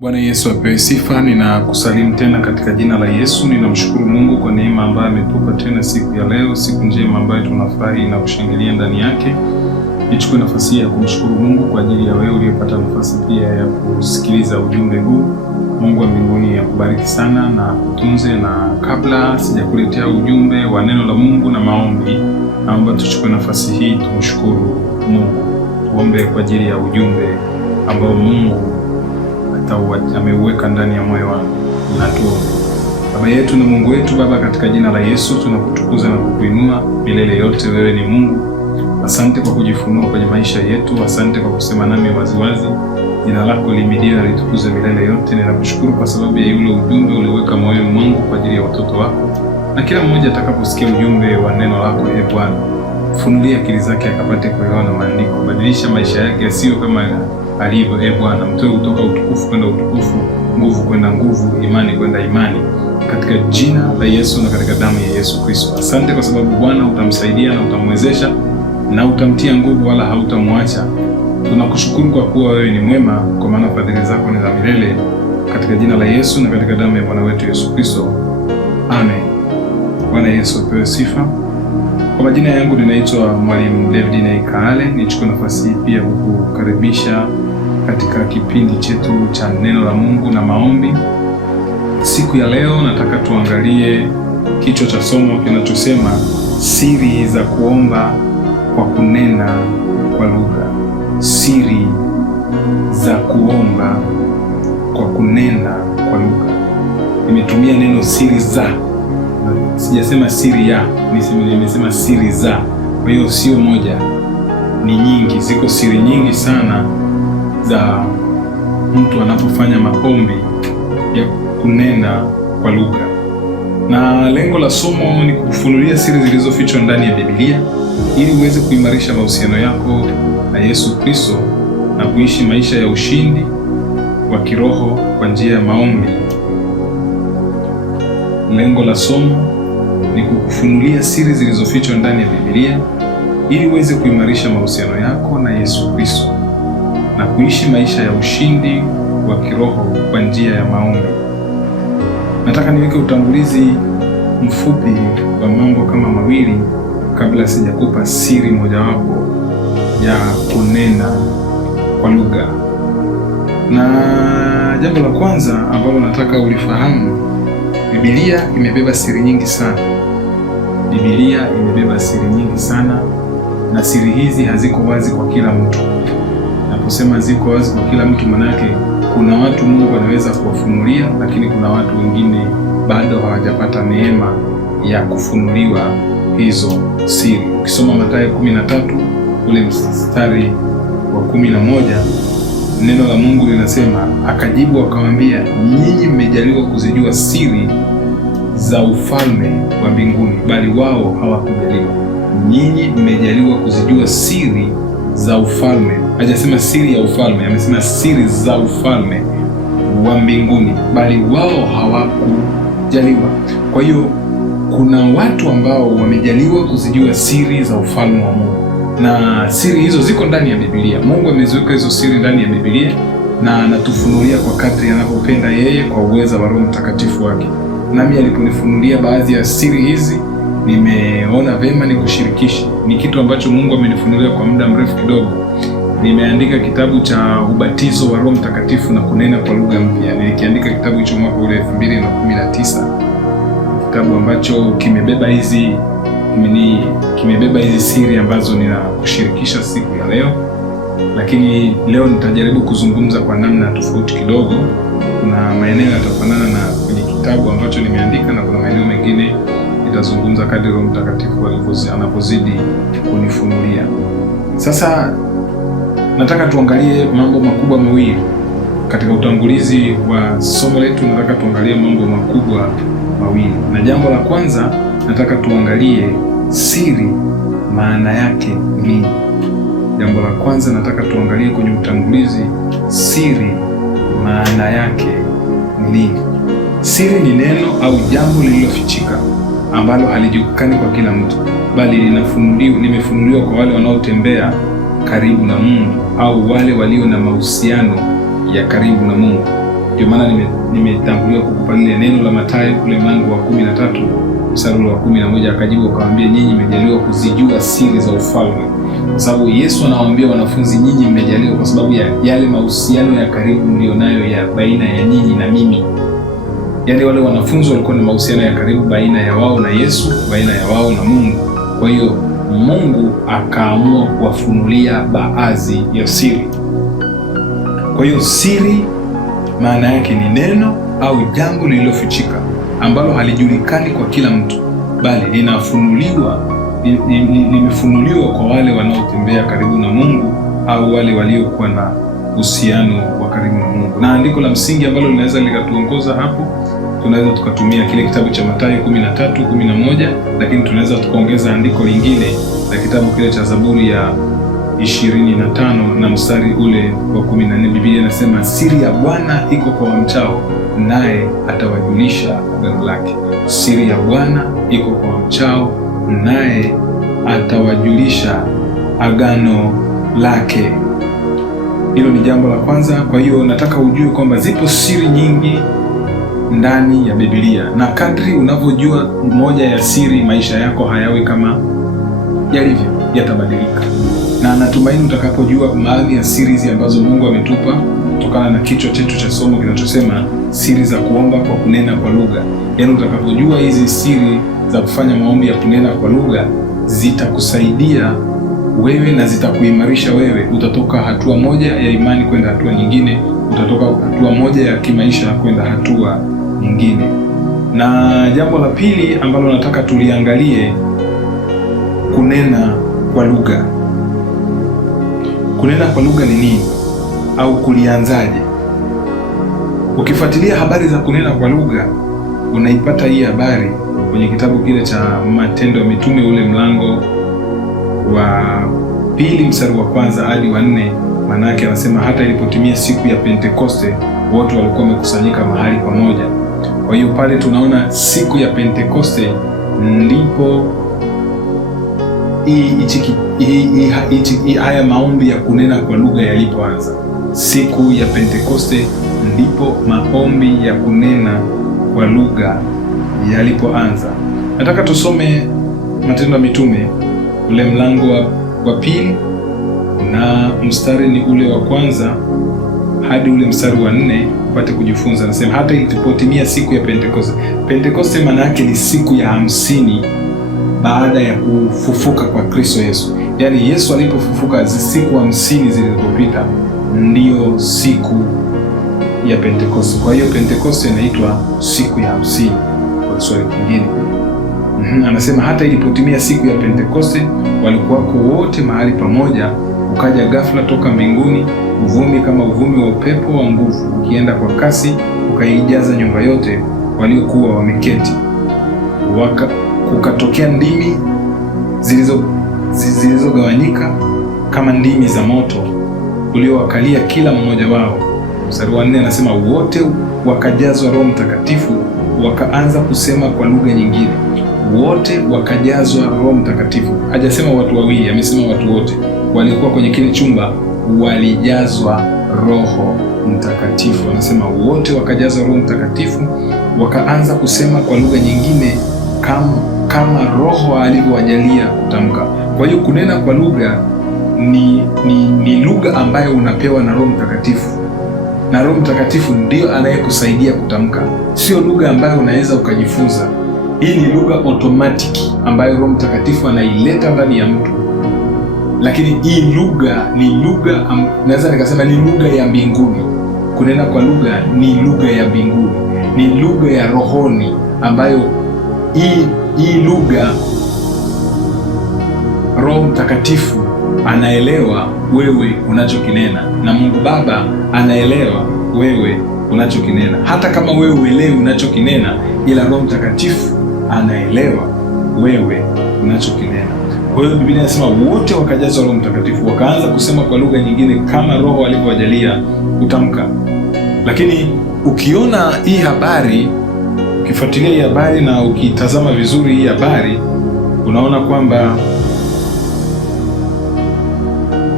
Bwana Yesu apewe sifa. Ninakusalimu tena katika jina la Yesu. Ninamshukuru Mungu kwa neema ambayo ametupa tena siku ya leo, siku njema ambayo tunafurahi na kushangilia ndani yake. Nichukue nafasi ya kumshukuru Mungu kwa ajili ya wewe uliyepata nafasi pia ya kusikiliza ujumbe huu. Mungu wa mbinguni akubariki sana na kutunze. Na kabla sijakuletea ujumbe wa neno la Mungu na maombi, naomba tuchukue nafasi hii tumshukuru Mungu. Tuombe kwa ajili ya ujumbe ambao Mungu ameuweka ndani ya moyo wangu. Na tuombe. Baba yetu na Mungu wetu, Baba, katika jina la Yesu tunakutukuza na kukuinua milele yote. Wewe ni Mungu. Asante kwa kujifunua kwenye maisha yetu. Asante kwa kusema nami waziwazi. Jina lako lihimidiwe na litukuzwe milele yote. Ninakushukuru kwa sababu ya yule ujumbe ulioweka moyoni mwangu kwa ajili ya watoto wako, na kila mmoja atakaposikia ujumbe wa neno lako, Bwana, funulia akili zake akapate kuelewa na maandiko. Badilisha maisha yake yasiyo kama alivyo, Bwana. Mtoe kutoka utukufu kwenda utukufu, nguvu kwenda nguvu, imani kwenda imani, katika jina la Yesu na katika damu ya Yesu Kristo. Asante kwa sababu Bwana utamsaidia na utamwezesha na utamtia nguvu, wala hautamwacha. Tunakushukuru kwa kuwa wewe ni mwema, kwa maana fadhili zako ni za milele, katika jina la Yesu na katika damu ya Bwana wetu Yesu Kristo. Amen. Bwana Yesu apewe sifa. Kwa majina yangu ninaitwa Mwalimu David Naikaale. Nichukue nafasi hii pia kukukaribisha katika kipindi chetu cha neno la Mungu na maombi. Siku ya leo nataka tuangalie kichwa cha somo kinachosema siri za kuomba kwa kunena kwa lugha. Siri za kuomba kwa kunena kwa lugha. Nimetumia neno siri za, sijasema siri ya, nimesema siri za. Kwa hiyo sio moja, ni nyingi. Ziko siri nyingi sana za mtu anapofanya maombi ya kunena kwa lugha. Na lengo la somo ni kukufunulia siri zilizofichwa ndani ya Biblia ili uweze kuimarisha mahusiano yako na Yesu Kristo na kuishi maisha ya ushindi wa kiroho kwa njia ya maombi. Lengo la somo ni kukufunulia siri zilizofichwa ndani ya Biblia ili uweze kuimarisha mahusiano yako na Yesu Kristo na kuishi maisha ya ushindi wa kiroho kwa njia ya maombi. Nataka niweke utangulizi mfupi wa mambo kama mawili kabla sijakupa siri mojawapo ya kunena kwa lugha. Na jambo la kwanza ambalo nataka ulifahamu, Biblia imebeba siri nyingi sana. Biblia imebeba siri nyingi sana, na siri hizi haziko wazi kwa kila mtu. Naposema ziko wazi kwa kila mtu, maana yake kuna watu Mungu anaweza kuwafunulia, lakini kuna watu wengine bado hawajapata neema ya kufunuliwa hizo siri. Ukisoma Mathayo 13 ule mstari wa 11, neno la Mungu linasema, akajibu akamwambia, nyinyi mmejaliwa kuzijua siri za ufalme wa mbinguni, bali wao hawakujaliwa. Nyinyi mmejaliwa kuzijua siri za ufalme. Hajasema siri ya ufalme, amesema siri za ufalme wa mbinguni, bali wao hawakujaliwa. Kwa hiyo kuna watu ambao wamejaliwa kuzijua siri za ufalme wa Mungu, na siri hizo ziko ndani ya Biblia. Mungu ameziweka hizo siri ndani ya Biblia na anatufunulia kwa kadri anavyopenda yeye, kwa uweza wa Roho Mtakatifu wake. Nami aliponifunulia baadhi ya siri hizi, nimeona vema nikushirikishe. Ni kitu ambacho Mungu amenifunulia kwa muda mrefu kidogo. Nimeandika kitabu cha ubatizo wa Roho Mtakatifu na kunena kwa lugha mpya. Nilikiandika kitabu hicho mwaka ule 2019. Kitabu ambacho kimebeba hizi siri ambazo ninakushirikisha siku ya leo. Lakini leo nitajaribu kuzungumza kwa namna tofauti kidogo. Kuna maeneo yatafanana na kwenye kitabu ambacho nimeandika, na kuna maeneo mengine nitazungumza kadri Roho Mtakatifu anapozidi kunifunulia. Sasa nataka tuangalie mambo makubwa mawili katika utangulizi wa somo letu. Nataka tuangalie mambo makubwa mawili, na jambo la kwanza nataka tuangalie siri maana yake ni. Jambo la kwanza nataka tuangalie kwenye utangulizi, siri maana yake ni. Siri ni neno au jambo lililofichika ambalo halijulikani kwa kila mtu, bali limefunuliwa kwa wale wanaotembea karibu na Mungu au wale walio na mahusiano ya karibu na Mungu. Ndio maana nimetangulia kukupa lile neno la Mathayo kule mlango wa 13 mstari wa 11, akajibu akamwambia, nyinyi mmejaliwa kuzijua siri za ufalme. Kwa sababu Yesu anawaambia wanafunzi, nyinyi mmejaliwa kwa sababu ya yale mahusiano ya karibu mlionayo ya baina ya nyinyi na mimi. Yaani wale wanafunzi walikuwa na mahusiano ya karibu baina ya wao na Yesu, baina ya wao na Mungu. Kwa hiyo Mungu akaamua kuwafunulia baadhi ya siri. Kwa hiyo siri maana yake ni neno au jambo lililofichika ambalo halijulikani kwa kila mtu, bali limefunuliwa kwa wale wanaotembea karibu na Mungu au wale waliokuwa na uhusiano wa karibu na Mungu. Na andiko la msingi ambalo linaweza likatuongoza hapo, tunaweza tukatumia kile kitabu cha Mathayo 13:11, lakini tunaweza tukaongeza andiko lingine la kitabu kile cha Zaburi ya 25 na mstari ule wa 14. Biblia inasema, siri ya Bwana iko kwa wamchao, naye atawajulisha agano lake. Siri ya Bwana iko kwa wamchao, naye atawajulisha agano lake. Hilo ni jambo la kwanza. Kwa hiyo nataka ujue kwamba zipo siri nyingi ndani ya Biblia, na kadri unavyojua moja ya siri, maisha yako hayawi kama yalivyo, yatabadilika. Na natumaini utakapojua baadhi ya siri hizi ambazo Mungu ametupa kutokana na kichwa chetu cha somo kinachosema siri za kuomba kwa kunena kwa lugha. Yaani utakapojua hizi siri za kufanya maombi ya kunena kwa lugha, zitakusaidia wewe na zitakuimarisha wewe. Utatoka hatua moja ya imani kwenda hatua nyingine, utatoka hatua moja ya kimaisha kwenda hatua nyingine. Na jambo la pili ambalo nataka tuliangalie, kunena kwa lugha. Kunena kwa lugha ni nini au kulianzaje? Ukifuatilia habari za kunena kwa lugha, unaipata hii habari kwenye kitabu kile cha Matendo ya Mitume, ule mlango wa 2 mstari wa 1 hadi wa 4. Maana yake anasema, hata ilipotimia siku ya Pentekoste, wote walikuwa wamekusanyika mahali pamoja. Kwa hiyo pale tunaona siku ya Pentekoste ndipo haya maombi ya kunena kwa lugha yalipoanza. Siku ya Pentekoste ndipo maombi ya kunena kwa lugha yalipoanza. Nataka tusome Matendo ya Mitume ule mlango wa 2 na mstari ni ule wa 1 hadi ule mstari wa 4 upate kujifunza. Nasema, hata ilipotimia siku ya Pentekoste. Pentekoste maana yake ni siku ya 50 baada ya kufufuka kwa Kristo Yesu. Yaani Yesu alipofufuka, siku 50 zilizopita ndiyo siku ya Pentekoste. Kwa hiyo Pentekoste inaitwa siku ya 50 kwa Kiswahili kingine. Anasema, hata ilipotimia siku ya Pentekoste, walikuwako wote mahali pamoja, ukaja ghafla toka mbinguni uvumi kama uvumi wa upepo wa nguvu, ukienda kwa kasi, ukaijaza nyumba yote waliokuwa wameketi. Kukatokea ndimi zilizogawanyika kama ndimi za moto uliowakalia kila mmoja wao. Mstari wa 4 anasema, wote wakajazwa Roho Mtakatifu, wakaanza kusema kwa lugha nyingine. Wote wakajazwa Roho Mtakatifu. Hajasema watu wawili, amesema watu wote walikuwa kwenye kile chumba walijazwa Roho Mtakatifu. Anasema wote wakajazwa Roho Mtakatifu, wakaanza kusema kwa lugha nyingine kama Roho alivyowajalia kutamka. Kwa hiyo kunena kwa lugha ni lugha ambayo unapewa na Roho Mtakatifu, na Roho Mtakatifu ndio anayekusaidia kutamka, sio lugha ambayo unaweza ukajifunza. Hii ni lugha automatic ambayo Roho Mtakatifu anaileta ndani ya mtu. Lakini hii lugha ni lugha, naweza nikasema ni lugha ya mbinguni. Kunena kwa lugha ni lugha ya mbinguni, ni lugha ya rohoni, ambayo hii lugha Roho Mtakatifu anaelewa wewe unachokinena, na Mungu Baba anaelewa wewe unachokinena. Hata kama wewe uelewi unachokinena, ila Roho Mtakatifu anaelewa wewe unachokinena. Kwa hiyo Biblia inasema wote wakajazwa Roho Mtakatifu, wakaanza kusema kwa lugha nyingine kama Roho alivyowajalia kutamka. Lakini ukiona hii habari, ukifuatilia hii habari na ukitazama vizuri hii habari, unaona kwamba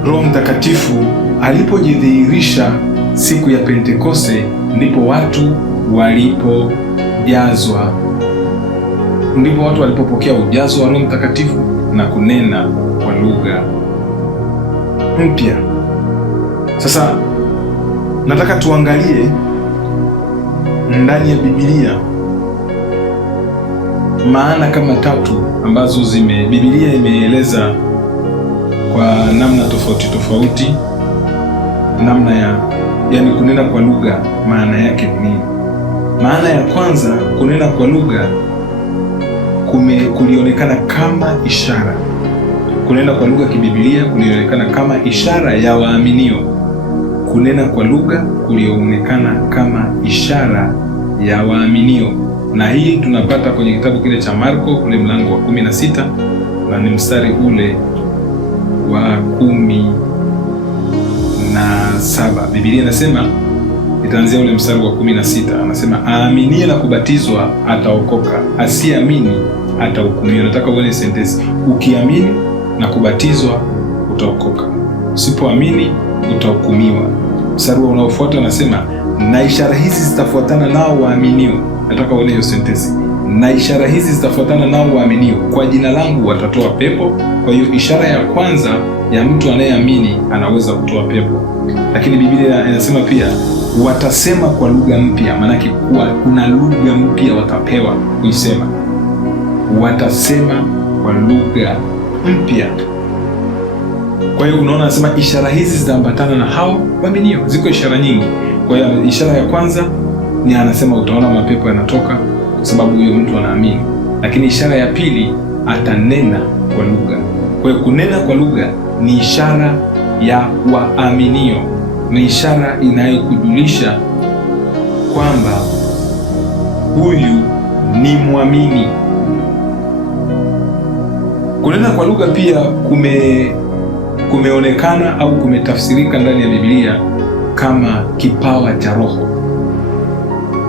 Roho Mtakatifu alipojidhihirisha siku ya Pentekoste ndipo watu walipopokea ujazo wa Roho Mtakatifu na kunena kwa lugha mpya. Sasa nataka tuangalie ndani ya Biblia maana kama tatu ambazo Biblia imeeleza kwa namna tofauti tofauti, namna yani kunena kwa lugha maana yake ni nini? Maana ya kwanza, kunena kwa lugha kulionekana kama ishara. Kunena kwa lugha kibiblia kulionekana kama ishara ya waaminio. Kunena kwa lugha kulionekana kama ishara ya waaminio, na hii tunapata kwenye kitabu kile cha Marko ule mlango wa 16 na ni mstari ule wa 17. Biblia inasema, itaanzia ule mstari wa 16, anasema aaminie na kubatizwa ataokoka, asiamini atahukumiwa. Nataka uone sentensi, ukiamini na kubatizwa utaokoka, usipoamini utahukumiwa. Mstari unaofuata anasema na ishara hizi zitafuatana nao waaminio. Nataka uone hiyo sentensi, na ishara hizi zitafuatana nao waaminio, kwa jina langu watatoa pepo. Kwa hiyo ishara ya kwanza ya mtu anayeamini anaweza kutoa pepo. Lakini Biblia inasema pia watasema kwa lugha mpya, maanake kuna lugha mpya watapewa kuisema. Watasema kwa lugha mpya. Kwa hiyo unaona, anasema ishara hizi zitaambatana na hao waaminio. Ziko ishara nyingi. Kwa hiyo ishara ya kwanza ni anasema utaona mapepo yanatoka, kwa sababu huyo mtu anaamini. Lakini ishara ya pili, atanena kwa lugha. Kwa hiyo kunena kwa lugha ni ishara ya waaminio, ni ishara inayokujulisha kwamba huyu ni mwamini. Kunena kwa lugha pia kumeonekana au kumetafsirika ndani ya Biblia kama kipawa cha Roho.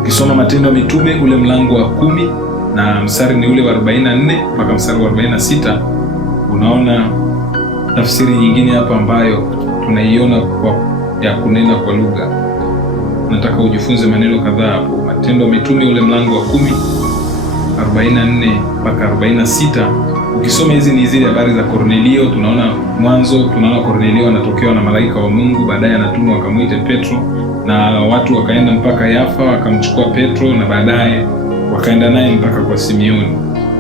Ukisoma Matendo ya Mitume ule mlango wa 10 na mstari ni ule wa 44 mpaka mstari wa 46, unaona tafsiri nyingine hapa ambayo tunaiona ya kunena kwa lugha. Nataka ujifunze maneno kadhaa hapo. Matendo ya Mitume ule mlango wa 10 44 mpaka 46. Ukisoma hizi ni zile habari za Kornelio. Tunaona mwanzo, tunaona Kornelio anatokewa na malaika wa Mungu, baadaye anatumwa akamwite Petro, na watu wakaenda mpaka Yafa wakamchukua Petro, na baadaye wakaenda naye mpaka kwa Simeoni.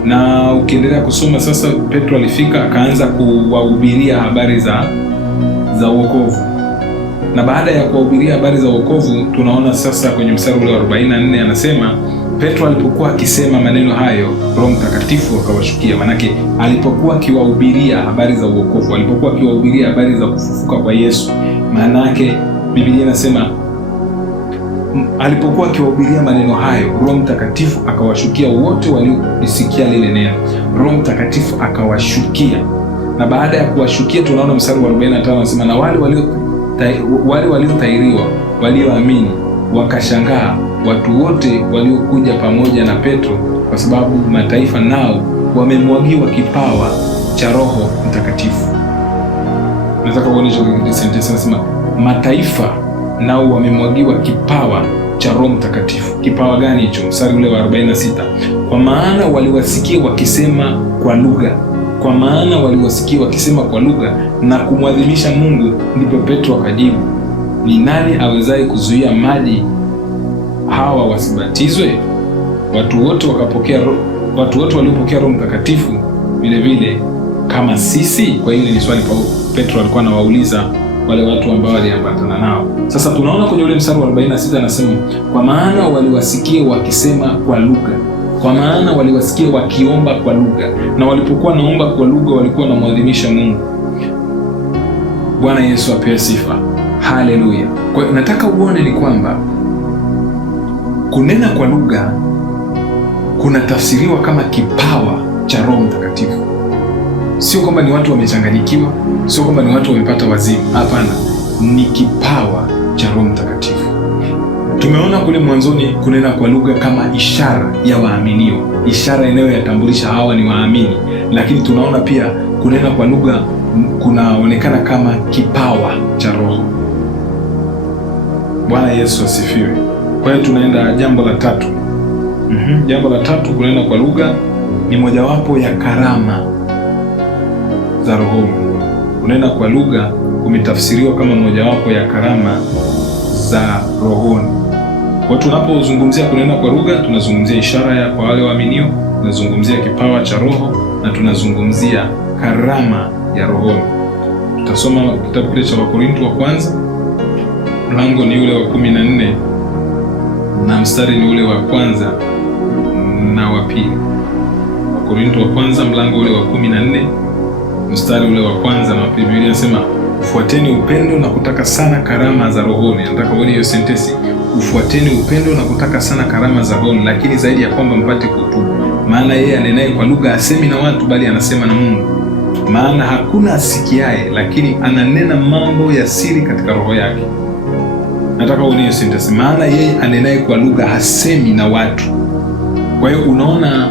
Na ukiendelea kusoma sasa, Petro alifika akaanza kuwahubiria habari za wokovu. Na baada ya kuwahubiria habari za wokovu, tunaona sasa kwenye mstari ule wa 44 anasema Petro alipokuwa akisema maneno hayo, Roho Mtakatifu akawashukia. Manake alipokuwa akiwahubiria habari za wokovu, alipokuwa akiwahubiria habari za kufufuka kwa Yesu, maana yake Biblia inasema alipokuwa akiwahubiria maneno hayo, Roho Mtakatifu akawashukia wote waliosikia lile neno. Roho Mtakatifu akawashukia, na baada ya kuwashukia, tunaona mstari wa 45 anasema na wale waliotairiwa, walioamini wakashangaa, watu wote waliokuja pamoja na Petro, kwa sababu mataifa nao wamemwagiwa kipawa cha Roho Mtakatifu. Nataka kuonyesha sentence, nasema mataifa nao wamemwagiwa kipawa cha Roho Mtakatifu. Kipawa gani hicho? Mstari ule wa 46, kwa maana waliwasikia wakisema kwa lugha. Kwa maana waliwasikia wakisema kwa lugha na kumwadhimisha Mungu. Ndipo Petro akajibu, ni nani awezaye kuzuia maji hawa wasibatizwe? Watu wote waliopokea Roho Mtakatifu vile vile kama sisi. Kwa hiyo ni swali Petro alikuwa anawauliza wale watu ambao waliambatana nao. Sasa tunaona kwenye ule mstari wa 46 anasema kwa maana waliwasikia wakisema kwa lugha. Kwa maana waliwasikia wakiomba kwa lugha, na walipokuwa naomba kwa lugha walikuwa wanamwadhimisha Mungu. Bwana Yesu apewe sifa. Haleluya. Kwa hiyo nataka uone ni kwamba kunena kwa lugha kunatafsiriwa kama kipawa cha Roho Mtakatifu. Sio kwamba ni watu wamechanganyikiwa, sio kwamba ni watu wamepata wazimu. Hapana, ni kipawa cha Roho Mtakatifu. Tumeona kule mwanzoni kunena kwa lugha kama ishara ya waaminio, ishara inayoyatambulisha hawa ni waamini. Lakini tunaona pia kunena kwa lugha kunaonekana kama kipawa cha Roho. Bwana Yesu asifiwe. Kwa hiyo tunaenda jambo la tatu. Jambo la tatu, kunena kwa lugha ni mojawapo ya karama za rohoni. Kunena kwa lugha kumetafsiriwa kama mojawapo ya karama za rohoni. Kwa tunapozungumzia kunena kwa lugha, tunazungumzia ishara kwa wale waaminio, tunazungumzia kipawa cha Roho na tunazungumzia karama ya rohoni. Tutasoma kitabu kile cha Wakorintho wa kwanza, mlango ni ule wa 14 na mstari ni ule wa kwanza na wa pili. Wakorintho wa kwanza mlango ule wa 14 mstari ule wa kwanza na wa pili. Biblia inasema, ufuateni upendo na kutaka sana karama za rohoni. Nataka uone hiyo sentensi, ufuateni upendo na kutaka sana karama za rohoni, lakini zaidi ya kwamba mpate kutubu. Maana yeye anenaye kwa lugha asemi na watu, bali anasema na Mungu. Maana hakuna asikiaye, lakini ananena mambo ya siri katika roho yake. Nataka uone hiyo sentensi, maana yeye anenaye kwa lugha hasemi na watu. Kwa hiyo unaona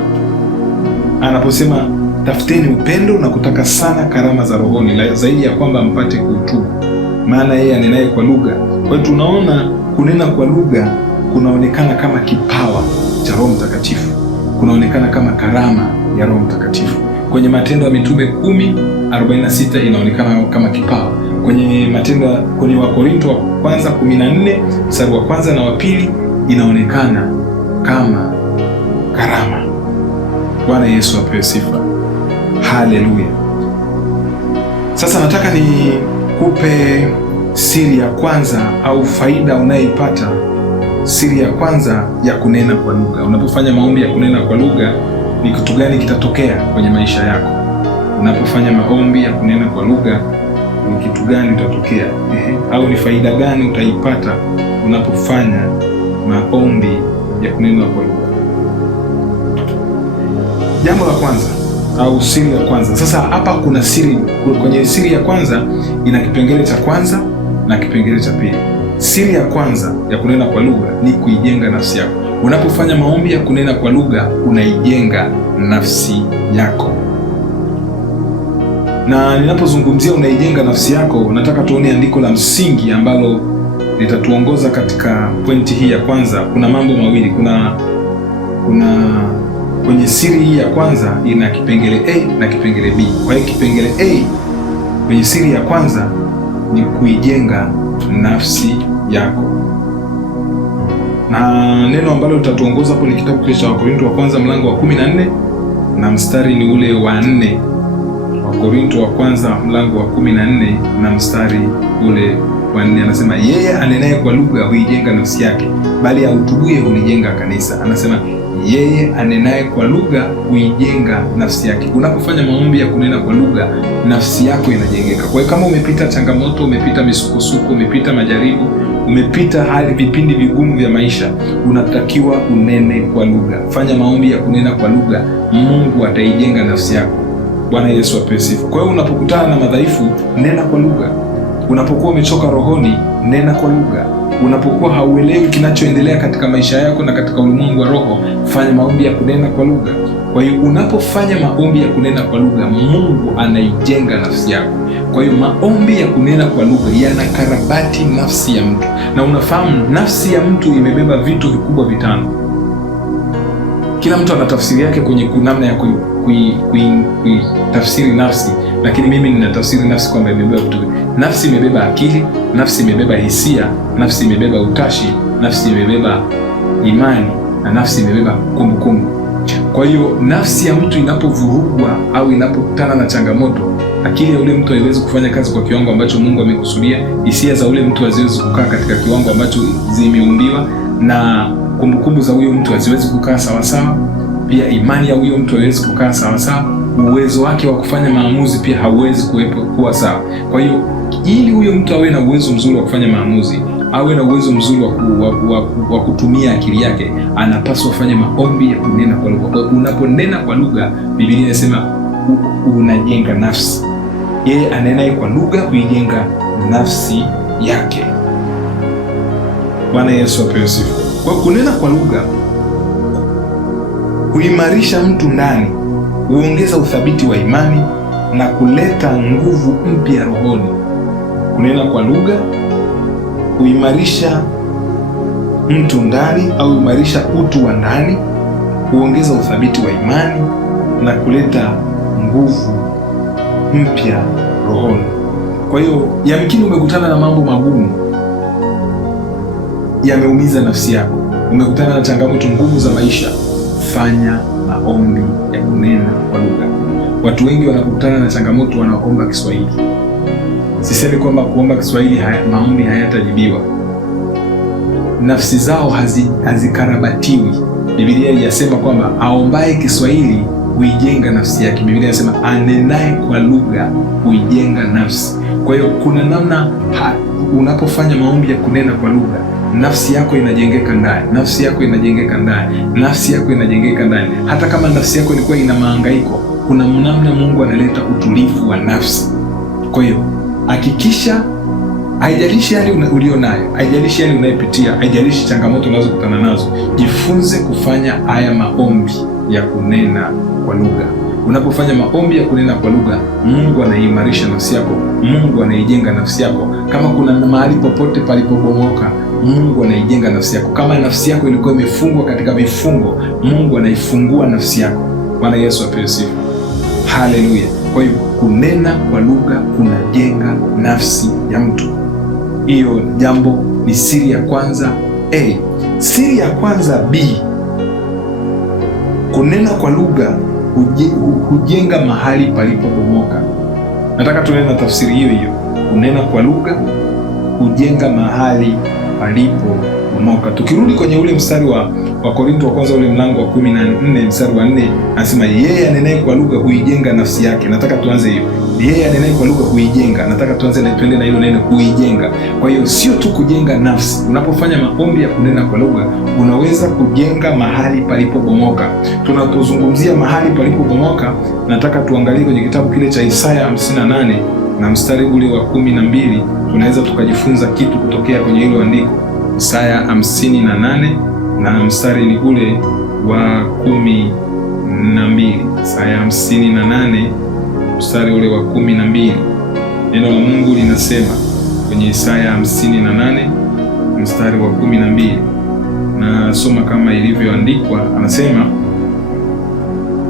anaposema tafuteni upendo na kutaka sana karama za rohoni, zaidi ya kwamba mpate kutubu. Maana yeye anenaye kwa lugha. Kwa hiyo tunaona kunena kwa lugha kunaonekana kama kipawa cha Roho Mtakatifu, kunaonekana kama karama ya Roho Mtakatifu. Kwenye Matendo ya Mitume 10:46 inaonekana kama kipawa. Kwenye Wakorintho wa kwanza 14 mstari wa kwanza na wa pili inaonekana kama karama. Bwana Yesu apewe sifa. Haleluya. Sasa nataka nikupe siri ya kwanza au faida unayoipata. Siri ya kwanza ya kunena kwa lugha. Unapofanya maombi ya kunena kwa lugha, ni kitu gani kitatokea kwenye maisha yako? Unapofanya maombi ya kunena kwa lugha, ni kitu gani utatokea? Au ni faida gani utaipata unapofanya maombi ya kunena kwa lugha? Jambo la kwanza au siri ya kwanza. Sasa hapa kuna siri. Kwenye siri ya kwanza ina kipengele cha kwanza na kipengele cha pili. Siri ya kwanza ya kunena kwa lugha ni kuijenga nafsi yako. Unapofanya maombi ya kunena kwa lugha, unaijenga nafsi yako. Na ninapozungumzia unaijenga nafsi yako, nataka tuone andiko la msingi ambalo litatuongoza katika pointi hii ya kwanza. Kuna mambo mawili. Kuna kwenye siri hii ya kwanza ina kipengele A na kipengele B. Kwa hiyo kipengele A kwenye siri ya kwanza ni kuijenga nafsi yako, na neno ambalo litatuongoza hapo ni kitabu kile cha Wakorintho wa kwanza mlango wa 14 na mstari ni ule wa 4. Wakorintho wa kwanza mlango wa 14 na mstari ule wa 4, anasema yeye anenaye kwa lugha huijenga nafsi yake, bali autubuye hulijenga kanisa. Anasema yeye anenaye kwa lugha huijenga nafsi yake. Unapofanya maombi ya kunena kwa lugha, nafsi yako inajengeka. Kwa hiyo kama umepita changamoto, umepita misukosuko, umepita majaribu, umepita hali vipindi vigumu vya maisha, unatakiwa unene kwa lugha. Fanya maombi ya kunena kwa lugha, Mungu ataijenga nafsi yako. Bwana Yesu apewe sifa. Kwa hiyo unapokutana na madhaifu, nena kwa lugha. Unapokuwa umechoka rohoni, nena kwa lugha. Unapokuwa hauelewi kinachoendelea katika maisha yako na katika ulimwengu wa roho, fanya maombi ya kunena kwa lugha. Kwa hiyo unapofanya maombi ya kunena kwa lugha, Mungu anaijenga nafsi yako. Kwa hiyo maombi ya kunena kwa lugha yanakarabati nafsi ya mtu, na unafahamu nafsi ya mtu imebeba vitu vikubwa vitano. Kila mtu ana tafsiri yake kwenye namna ya kuitafsiri nafsi, lakini mimi ninatafsiri nafsi kwamba imebeba vitu. Nafsi imebeba akili, nafsi imebeba hisia, nafsi imebeba utashi, nafsi imebeba imani, na nafsi imebeba kumbukumbu. Kwa hiyo nafsi ya mtu inapovurugwa au inapokutana na changamoto, akili ya ule mtu haiwezi kufanya kazi kwa kiwango ambacho Mungu amekusudia. Hisia za ule mtu haziwezi kukaa katika kiwango ambacho zimeumbiwa, na kumbukumbu za huyo mtu haziwezi kukaa sawasawa. Pia imani ya huyo mtu haiwezi kukaa sawasawa. Uwezo wake wa kufanya maamuzi pia hauwezi kuwa sawa. Kwa hiyo ili huyo mtu awe na uwezo mzuri wa kufanya maamuzi, awe na uwezo mzuri wa kutumia akili yake, anapaswa afanye maombi ya kunena kwa lugha. Unaponena kwa lugha, Biblia inasema unajenga nafsi. Yeye anenaye kwa lugha huijenga nafsi yake. Bwana Yesu apewe sifa. Kwa kunena kwa lugha huimarisha mtu ndani, huongeza uthabiti wa imani na kuleta nguvu mpya rohoni. Kunena kwa lugha huimarisha mtu ndani au imarisha utu wa ndani, huongeza uthabiti wa imani na kuleta nguvu mpya rohoni. Kwa hiyo yamkini umekutana na mambo magumu, yameumiza nafsi yako, umekutana na changamoto ngumu za maisha. Fanya maombi ya kunena kwa lugha. Watu wengi wanapokutana na changamoto wanaomba Kiswahili. Sisemi kwamba kuomba Kiswahili maombi hayatajibiwa. Nafsi zao hazikarabatiwi. Biblia inasema kwamba aombaye Kiswahili huijenga nafsi yake. Biblia inasema anenaye kwa lugha huijenga nafsi. Kwa hiyo kuna namna unapofanya maombi ya kunena kwa lugha, nafsi yako inajengeka ndani, nafsi yako inajengeka ndani, nafsi yako inajengeka ndani. Hata kama nafsi yako ilikuwa ina mahangaiko, kuna namna Mungu analeta utulivu wa nafsi. Kwa hiyo hakikisha, haijalishi hali ulio nayo, haijalishi hali unayopitia, haijalishi changamoto unazokutana nazo, jifunze kufanya haya maombi ya kunena kwa lugha. Unapofanya maombi ya kunena kwa lugha, Mungu anaimarisha nafsi yako, Mungu anaijenga nafsi yako. Kama kuna mahali popote palipobomoka, Mungu anaijenga nafsi yako. Kama nafsi yako ilikuwa imefungwa katika vifungo, Mungu anaifungua nafsi yako. Bwana Yesu apewe sifa. Haleluya. Kwa hiyo kunena kwa lugha kunajenga nafsi ya mtu. Hiyo jambo ni siri ya kwanza A. Siri ya kwanza B, kunena kwa lugha hujenga mahali palipobomoka. Nataka tuende na tafsiri hiyo hiyo. Kunena kwa lugha hujenga mahali palipobomoka. Tukirudi kwenye ule mstari wa Korinto wa kwanza ule mlango wa 14 mstari wa 4, anasema yeye anenaye kwa lugha huijenga nafsi yake. Nataka tuanze hiyo. Yeye anenaye kwa lugha huijenga. Nataka tuanze na tuende na hilo neno huijenga. Kwa hiyo sio tu kujenga nafsi. Unapofanya maombi ya kunena kwa lugha, unaweza kujenga mahali palipobomoka. Tunapozungumzia mahali palipobomoka, nataka tuangalie kwenye kitabu kile cha Isaya 58 na mstari ule wa 12. Tunaweza tukajifunza kitu kutokea kwenye hilo andiko. Isaya 58 na mstari ni ule wa 12. Isaya 58 mstari ule wa 12. Neno la Mungu linasema kwenye Isaya 58 mstari wa 12, na soma kama ilivyoandikwa. Anasema,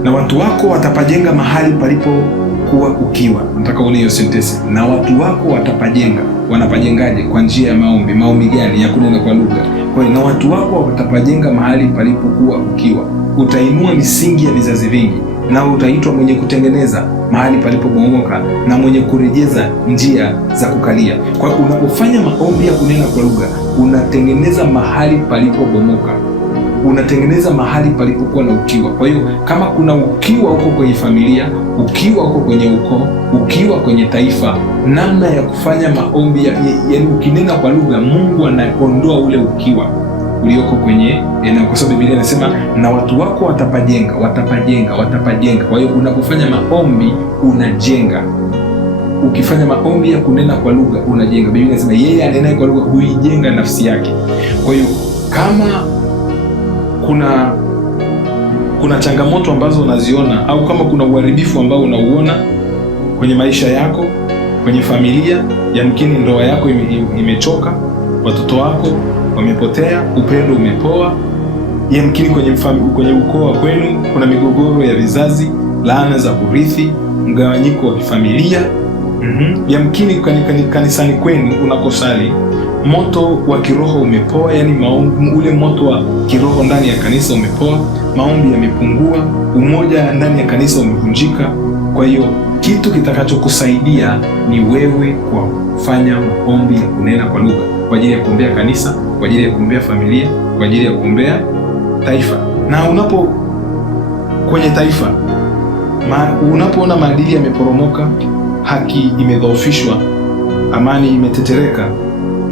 na watu wako watapajenga mahali palipokuwa ukiwa. Nataka uone hiyo sentensi, na watu wako watapajenga. Wanapajengaje? Kwa njia ya maombi. Maombi gani? Ya kunena kwa lugha. Kwa hiyo na watu wako watapajenga mahali palipokuwa ukiwa. Utainua misingi ya vizazi vingi, na utaitwa mwenye kutengeneza mahali palipobomoka na mwenye kurejeza njia za kukalia. Kwa hiyo unapofanya maombi ya kunena kwa lugha, unatengeneza mahali palipobomoka, unatengeneza mahali palipokuwa na ukiwa. Kwa hiyo kama kuna ukiwa huko kwenye familia, ukiwa huko kwenye ukoo, ukiwa kwenye taifa, namna ya kufanya maombi yaani ukinena kwa lugha, Mungu anaondoa ule ukiwa ulioko kwenye eneo, kwa sababu Biblia inasema na watu wako watapajenga, watapajenga, watapajenga. Kwa hiyo unapofanya maombi unajenga. Ukifanya maombi ya kunena kwa lugha unajenga. Biblia inasema yeye anenaye kwa lugha huijenga nafsi yake. Kwa hiyo kama kuna changamoto ambazo unaziona, au kama kuna uharibifu ambao unauona kwenye maisha yako, kwenye familia, yamkini ndoa yako imechoka, watoto wako wamepotea, upendo umepoa, yamkini kwenye ukoo wa kwenu kuna migogoro ya vizazi, laana za kurithi, mgawanyiko wa kifamilia, yamkini kanisani kwenu unakosali, moto wa kiroho umepoa, yani ule moto wa kiroho ndani ya kanisa umepoa, maombi yamepungua, umoja ndani ya kanisa umevunjika. Kwa hiyo kitu kitakachokusaidia ni wewe kwa kufanya maombi ya kunena kwa lugha, kwa ajili ya kuombea kanisa, kwa ajili ya kuombea familia, kwa ajili ya kuombea taifa. Na kwenye taifa, unapoona maadili yameporomoka, haki imedhoofishwa, amani imetetereka,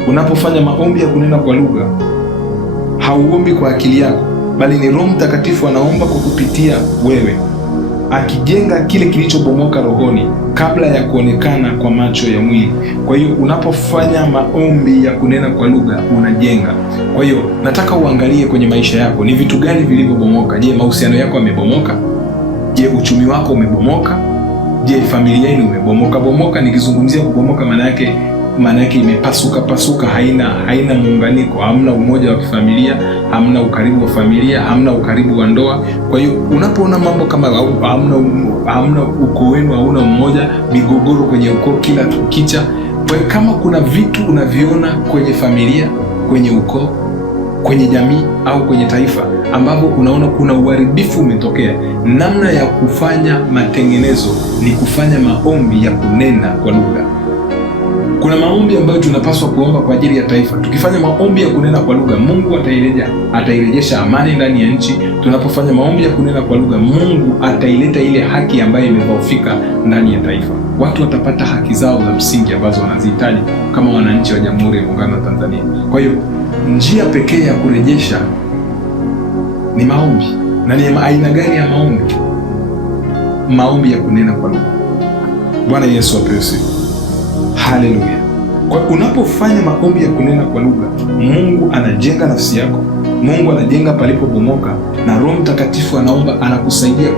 unapofanya maombi ya kunena kwa lugha, hauombi kwa akili yako, bali ni Roho Mtakatifu anaomba kwa kupitia wewe, akijenga kile kilichobomoka rohoni kabla ya kuonekana kwa macho ya mwili. Kwa hiyo unapofanya maombi ya kunena kwa lugha unajenga. Kwa hiyo nataka uangalie kwenye maisha yako ni vitu gani vilivyobomoka. Je, mahusiano yako yamebomoka? Je, uchumi wako umebomoka? Je, familia yenu umebomoka? Nikizungumzia kubomoka, maana yake maana yake imepasuka, haina muunganiko, hamna umoja wa kifamilia, hamna ukaribu wa familia, hamna ukaribu wa ndoa. Kwa hiyo unapoona mambo kama hamna ukoo wenu, hauna mmoja, migogoro kwenye ukoo kila tukicha. Kwa hiyo kama kuna vitu unaviona kwenye familia, kwenye ukoo, kwenye jamii au kwenye taifa ambapo unaona kuna uharibifu umetokea, namna ya kufanya matengenezo ni kufanya maombi ya kunena kwa lugha. Kuna maombi ambayo tunapaswa kuomba kwa ajili ya taifa. Tukifanya maombi ya kunena kwa lugha, Mungu atairejesha amani ndani ya nchi. Tunapofanya maombi ya kunena kwa lugha, Mungu ataileta ile haki ambayo imedhoofika ndani ya taifa. Watu watapata haki zao za msingi ambazo wanazihitaji kama wananchi wa Jamhuri ya Muungano wa Tanzania. Kwa hiyo njia pekee ya kurejesha ni maombi. Na ni aina gani ya maombi? Maombi ya kunena kwa lugha. Bwana Yesu apewe sifa. Haleluya. Kwa unapofanya maombi ya kunena kwa lugha, Mungu anajenga nafsi yako, Mungu anajenga palipobomoka, na Roho Mtakatifu anakusaidia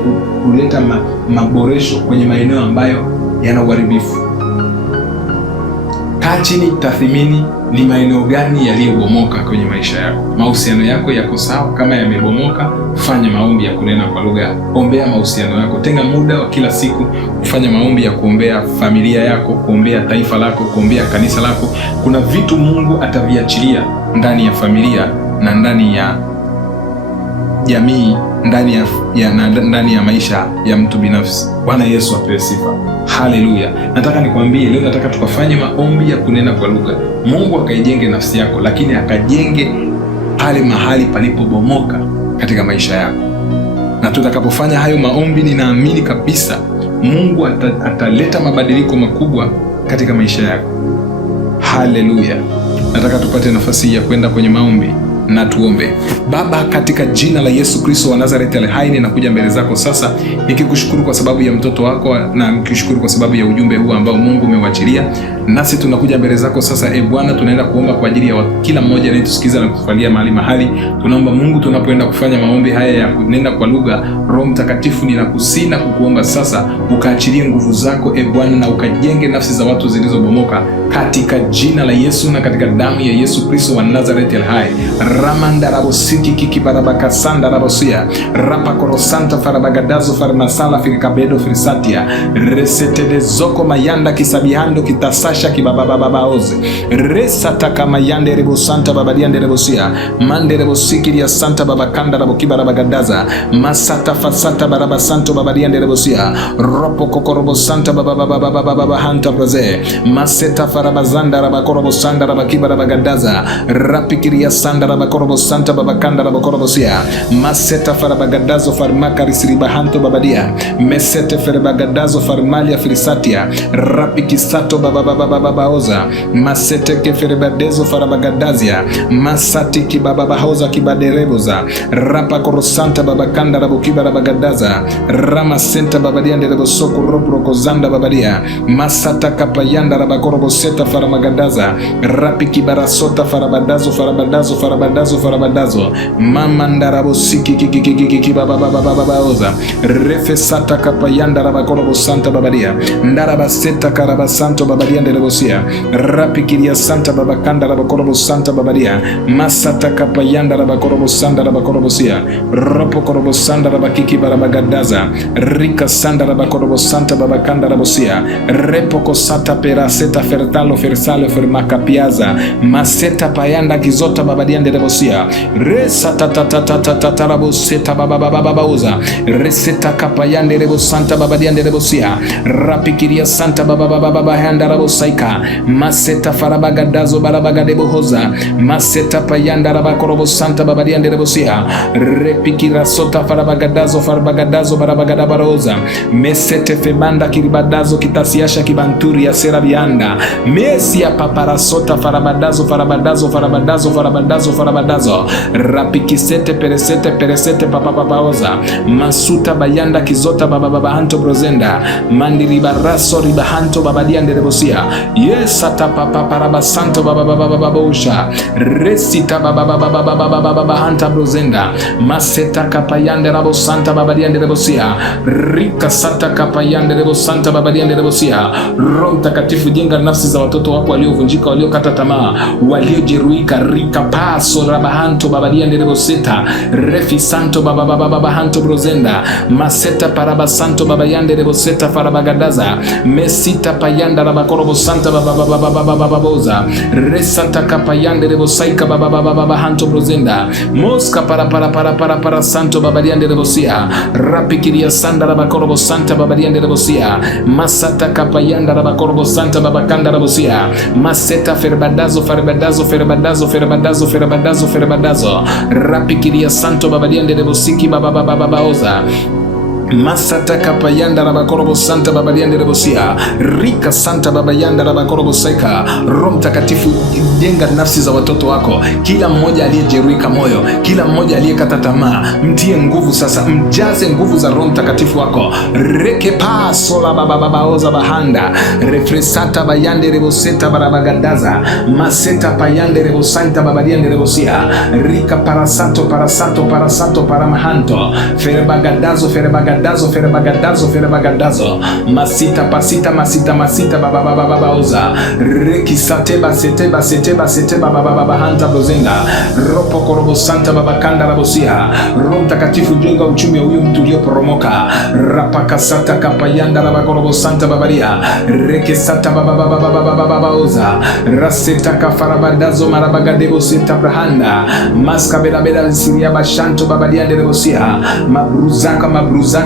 kuleta maboresho kwenye maeneo ambayo yana uharibifu. Kaa chini, tathmini ni maeneo gani yaliyobomoka kwenye maisha yako. Mahusiano yako yako sawa? Kama yamebomoka, fanya maombi ya kunena kwa lugha. Ombea mahusiano yako. Tenga muda wa kila siku kufanya maombi ya kuombea familia yako, kuombea taifa lako, kuombea kanisa lako. Kuna vitu Mungu ataviachilia ndani ya familia na ndani ya jamii, ndani ya maisha ya mtu binafsi. Bwana Yesu apewe sifa. Haleluya. Nataka nikwambie leo, nataka tukafanye maombi ya kunena kwa lugha. Mungu akaijenge nafsi yako, lakini akajenge pale mahali palipobomoka katika maisha yako. Na tutakapofanya hayo maombi, ninaamini kabisa Mungu ataleta mabadiliko makubwa katika maisha yako. Haleluya. Nataka tupate nafasi ya kwenda kwenye maombi na tuombe. Baba, katika jina la Yesu Kristo wa Nazareti aliye hai, ninakuja mbele zako sasa nikikushukuru kwa sababu ya mtoto wako na nikikushukuru kwa sababu ya ujumbe huu ambao Mungu umewachilia. Nasi tunakuja mbele zako sasa, Bwana, tunaenda kuomba kwa ajili ya kila mmoja anayetusikiza na kutufuatia mahali. Tunaomba Mungu, tunapoenda kufanya maombi haya ya kunena kwa lugha, Roho Mtakatifu, ninakusihi na kukuomba sasa ukaachilie nguvu zako Bwana, na ukajenge nafsi za watu zilizobomoka katika jina la Yesu na katika damu ya Yesu Kristo wa Nazareti aliye hai. Ramandarabosiki kikibarabakasandarabosia rapakorosanta farabagadazo farmasala firikabedo firisatia resetedezoko mayanda kisabihando kitasasha kibabababaoze resataka mayande rebosanta babadiande rebosia mande rebosikiria santa babakanda rabokibarabagadaza masata fasata barabasanto babadiande rebosia ropo kokorobosanta babababababahanta braze maseta farabazanda rabakorobosanda rabakibarabagadaza rapikiria sanda rabakorobo santa babakanda rabakorobosia maseta farabagadazo farmakari siribahanto babadia mesete farabagadazo farmalia filisatia rapikisato bababababaoza masete keferibadezo farabagadazia masati kibababahoza kibadereboza rapakorosanta babakanda rabokiba rabagadaza ramasenta babadia nderebosoko roprokozanda babadia masata kapayanda rabakoroboseta faramagadaza rapikibarasota farabadazo farabadazo mama ndarabosiki kikikikiki bababababaoza refesata kapayanda rabakorobo santa babadia ndarabaseta karabasanto babadia nderebosia rapikiria santa babakanda rabakorobo santa babadia masata kapayanda rabakorobo sanda rabakorobosia ropo korobo sanda rabakiki barabagadaza rika sanda rabakorobo santa babakanda rabosia repoko sata peraseta fertalo fersale fermakapiaza maseta payanda kizota babadia nderebosia resata tatatatatataraboseta babababauza reseta kapayande rebo santa babadia nderebosia rapikiria santa babababahanda rabosaika maseta farabagadazo barabagadebohoza maseta payanda rabakorobo santa babadia nderebosia repikira sota farabagadazo farabagadazo barabagadabaroza mesete femanda kiribadazo kitasiasha kibanturi ya serabianda mesia paparasota farabadazo farabadazo farabadazo farabadazo farabadazo rapikisete peresete papapapaoza masuta bayanda kizota bababahanto brozenda mandiribaraso ribahanto babadiande rebosia yesata papaparabasanto babababababosha resita bababababababahanta brozenda maseta kapayande rabo santa babadiande rebosia rika sata kapayande rebo santa babadiande rebosia. Roho Mtakatifu, jenga nafsi za watoto wako waliovunjika, waliokata tamaa, waliojeruhika. Rika paso rabahanto babadiande reboseta refi santo babababahanto brozenda maseta parabasanto babayande reboseta farabagadaza mesita payanda rabakorobo santa babababababoza resata kapayande rebosaika babababahanto brozenda moska para santo babadiande rebosia rapikiria sanda rabakorobo santa babadiande rebosia masata kapayanda rabakorobo santa babakanda rebosia maseta ferbadazo rapikiria santo babadiande rebosiki bababababaoza masata kapayanda rabakorobo santa babadiande rebosia rika santa babayanda rabakorobo saika. Roho Mtakatifu, jenga nafsi za watoto wako, kila mmoja aliyejeruhika moyo, kila mmoja aliyekata tamaa, mtie nguvu sasa, mjaze nguvu za Roho Mtakatifu wako. Reke paso la bababaoza bahanda refresata bayande reboseta barabagadaza maseta payande rebosanta babadiande rebosia rika parasato paramahanto ferebagadazo masita babababaoza rekisate basete babababahanta brozenda ropo korobo santa babakanda rabosia. Roho Mtakatifu, jenga uchumi wa huyo mtu ulioporomoka. Rapakasata kapayanda rabakorobo santa babaria rekesata babababaoza raseta kafarabadazo marabagadebo seta brahanda maskabela siria bashanto babadiande rebosia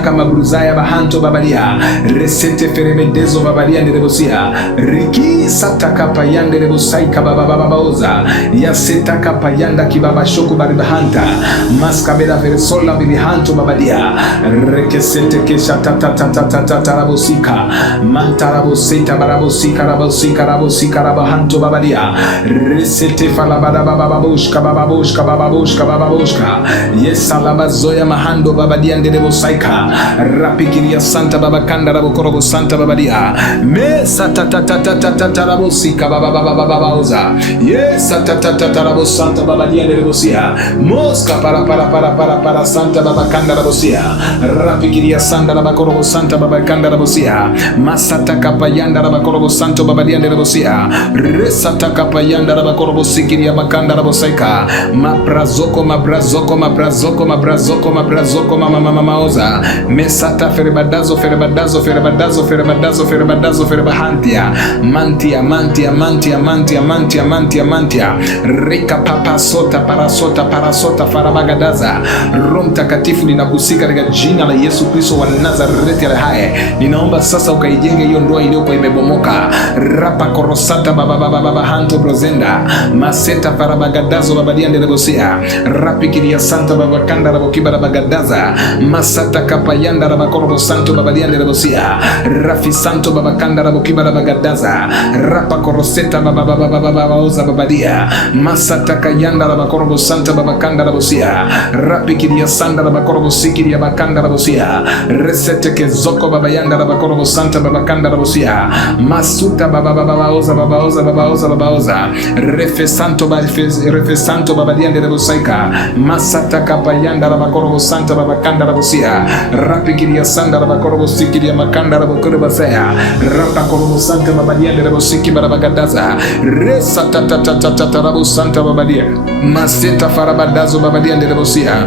mabruzaya bahanto babalia resete ferebedezo babalia nderebosia riki sataka payande rebosaika babababaoza yaseta kapayanda kibaba shoku baribahanta maskabela versola bilihanto babalia rekesete kesha tatarabosika mantarabosita barabosika rabahanto babalia resete falabada bababushka yesalabazoya mahando babadia nderebosaika rapikiria santa babakanda rabokorobo santa babadia mesa tatarabosika babababaoza yes tatarabo santa babadia nderebosia moska para santa babakanda rabosia rapikiria santa rabakorobo santa babakanda rabosia masata kapayanda rabakorobo santo babadia nderebosia resata kapayanda rabakorobo sikiria bakanda rabosaika mabrazoko mamaoza mesata ferebadazo ferebahantia mantia rika papa sota parasota farabagadaza. Roho Mtakatifu, ninakusika katika jina la Yesu Kristo wa Nazareti aliye hai, ninaomba sasa ukaijenge hiyo ndoa iliyokuwa imebomoka. Rapa korosata babababahanto brozenda maseta farabagadazo babadia nderebosia rapikiria santa babakanda rabokiba rabagadaza masata kapayanda rabakorobo santo babadia nderebosia rafi santo babakanda rabokiba rabagadaza rapa koroseta babababaoza babadia masata kayanda rabakorobo santa babakanda rabosia rapikiria sanda rabakorobo sikiria bakanda rabosia resete kezoko babayanda rabakorobo santa babakanda rabosia masuta babaoza refe santo babadia nderebosaika masata kapayanda rabakorobo santa babakanda rabosia rapikiria sanda rabakorobo sikiria makanda rabokorobo saya rapakorobo santa babadia nderebosiki barabagadaza resa tatarabo santa babadia maseta farabadazo babadia nderebosia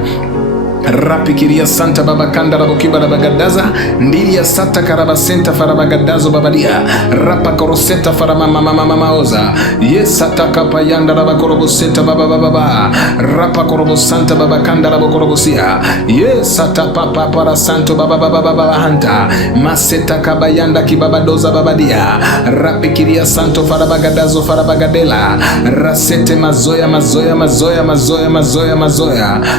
rapikiria santa babakanda rabokiba rabagadaza ndili ya sata karabasenta farabagadazo babadia rapa koroseta faramamaoza yesata kapayanda rabakorobo senta babababa rapa korobo santa babakanda rabokorobosia yesata papa para santo babababa hanta maseta kabayanda kibabadoza babadia rapikiria santo farabagadazo farabagadela rasete mazoya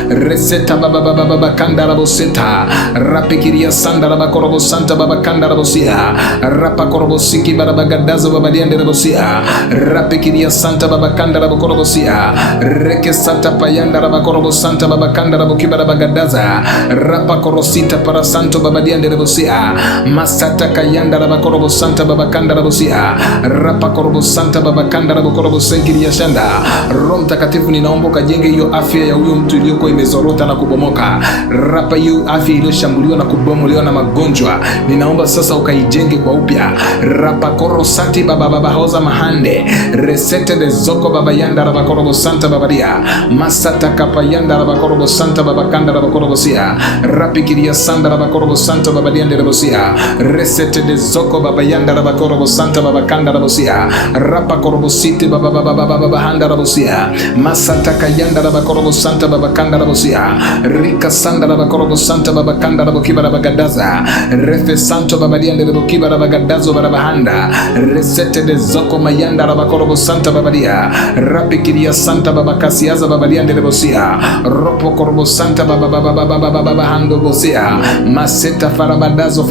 reseta bababa baba kanda raboseta rapikiria sanda rabakorobo santa baba kanda rabosia rapakorobo siki barabagadazo baba diande rabosia rapikiria santa baba kanda rabokorobosia reke santa payanda rabakorobo santa baba kanda rabokiba rabagadaza rapakorosita para santo baba diande rabosia masata kayanda rabakorobo santa baba kanda rabosia rapakorobo santa baba kanda rabokorobo senkiria shanda. Roho Mtakatifu, ninaomba kajenge hiyo afya ya huyo mtu iliyokuwa imezorota na kubomoka. Rapa hiyo afya iliyoshambuliwa na kubomolewa na magonjwa, ninaomba sasa ukaijenge kwa upya. Rapa korosati baba hoza mahande resete de zoko baba yanda raba korobo santa baba dia masata kapa yanda raba korobo santa baba kanda raba korobo sia rapikiria sanda raba korobo santa baba dia raba sia resete de zoko baba yanda raba korobo santa baba kanda raba sia rapa korobo site baba handa raba sia masata kayanda raba korobo santa baba kanda raba sia rika sanda raba korobo santa baba kanda raba kiba raba gadaza refe santo baba dia raba kiba raba gadazo baba handa resete de zoko mayanda raba korobo santa baba dia rapikiria santa baba kasiaza baba dia ndebosia ropo korobo santa baba hando bosia maseta farabadazo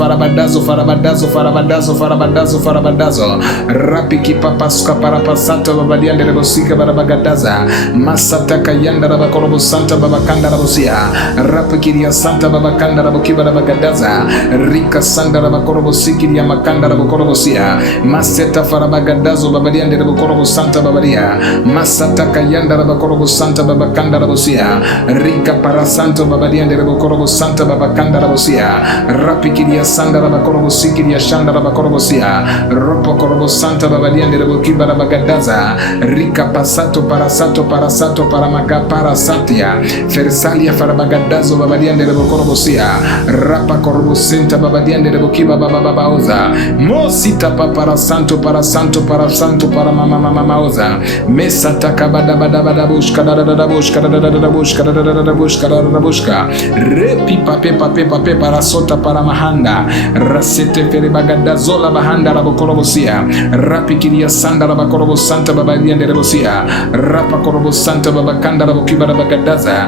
rapiki papasuka parapasato baba dia ndebosika baba gadaza masata kayanda raba korobo santa baba kanda rabosia rapikiria santa baba kanda rabokiba baba gadaza rika sanda raba korobo sikiria makanda raba korobo sia maseta farabagadazo baba dia ndebokorobo santa baba dia masata kayanda raba korobo santa baba kanda rabosia rika para santo baba dia ndebokorobo santa baba kanda rabosia rapikiria sanda raba korobo sikiria shanda raba korobo sia ropo korobo santa baba dia ndebokiba baba gadaza rika pasato paramaga parasatia fersalia farabagadazo baba dia ndebokorobo sia rapa korobo senta baba dia ndebokiba baba oza mosita para santo para mama oza mesata kabada bushka repi pape para sota para mahanda rasete fere bagadazola bahanda rabokorobosia rapikiria sanda rabakorobo santa baba diende rebosia rapa korobo santa baba kanda rabokiba bagadaza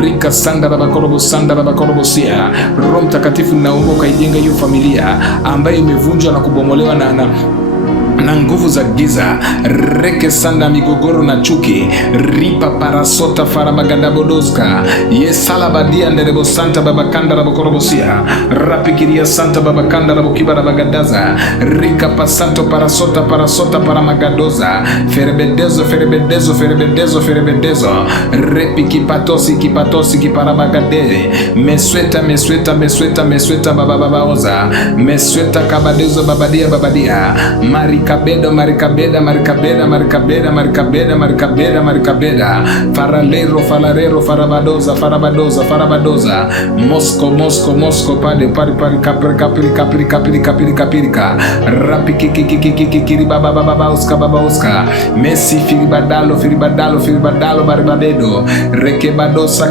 rika sanda rabakorobo sanda rabakorobosia. Roho Mtakatifu, naomba ukaijenga hiyo familia ambayo imevunjwa na kubomolewa na nguvu za giza, reke sanda migogoro na chuki, ripa parasota farabagadabodoska yesala badia nderebo santa babakanda rabokorobosia rapikiria santa babakanda rabokiba rabagadaza rika pasanto parasota paramagadoza ferebedezo repi kipatosi kiparabagade mesweta bababaoza mesweta kabadezo babadia marikabeda faralero farabadoza mosco pade kapirika rapikikikikikikiri babaoska messi firibadalo baribabedo rekebadosa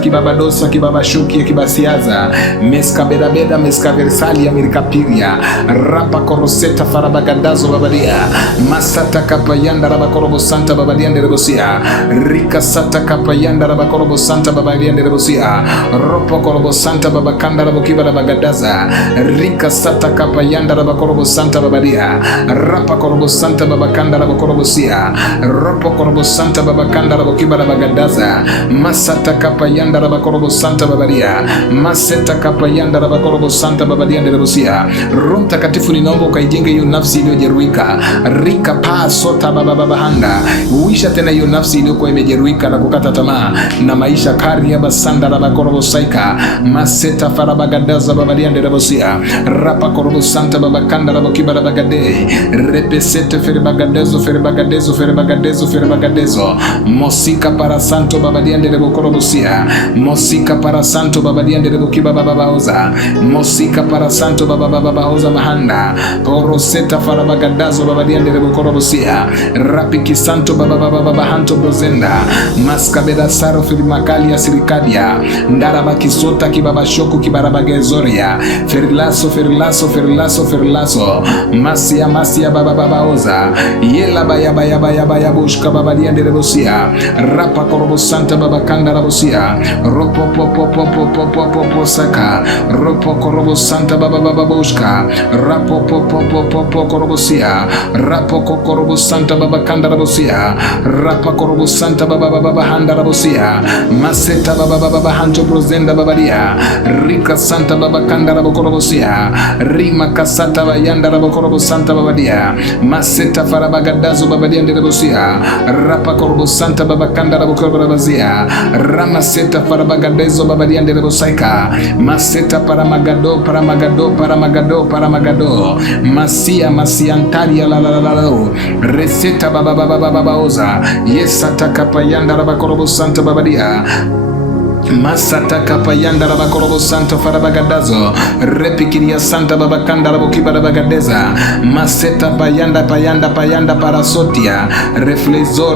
kibabashuki kibasiaza meskabeda meskaversalia mirikapiria rapa koroseta farabagadazo babadia masata kapayanda rabakorobo santa babadia nderebosia rika sata kapayanda rabakorobo santa babadia nderebosia ropo korobo santa babakanda rabokiba rabagadaza rika sata kapayanda rabakorobo santa babadia rapa korobo santa babakanda rabakorobosia ropo korobo santa babakanda rabokiba rabagadaza masata kapayanda rabakorobo santa babadia maseta kapayanda rabakorobo santa babadia nderebosia. Roho Mtakatifu, ninaomba ukaijenge hiyo nafsi iliyojeruhika rika pasota babahanda uisha tena hiyo nafsi iliyokuwa imejeruhika na kukata tamaa na maisha karia basanda rabakorobo saika maseta farabagadaza babadia nderebosia rapa korobo santa babakanda rabokiba rabagade repesete ferebagadezo mosika para santo babadia nderebokorobosia mosika para santo babadia nderebokiba babaoza mosika para santo babaoza mahanda poroseta farabagadazo babadiande de bokorobosia rapiki santo baba hanto brozenda maskabeda saro filimakalia sirikadia ndaraba kisota kibaba shoku kibarabagezoria ferilaso masia baba oza yela baya bushka babadiande de bosia rapa korobo santa baba kanda rabosia ropo saka ropo korobo santa baba bushka rapo korobosia rapo korobo santa baba kanda rabosia rapa korobo santa baba handa rabosia maseta baba hanto brozenda babadia rika santa baba kanda rabokorobosia rima kasata bayanda rabokorobo santa babadia maseta farabagadazo babadia ndebosia rapa korobo santa baba kanda rabokorobazia ramaseta farabagadezo babadia ndebosaika maseta paramagado masia antaria la reseta baba oza yesata kapayanda rabakorobo santa babadia masata kapayanda rabakorobo santo farabagadazo repikiria santa babakanda rabokiba rabagadeza maseta payanda parasotia reflezo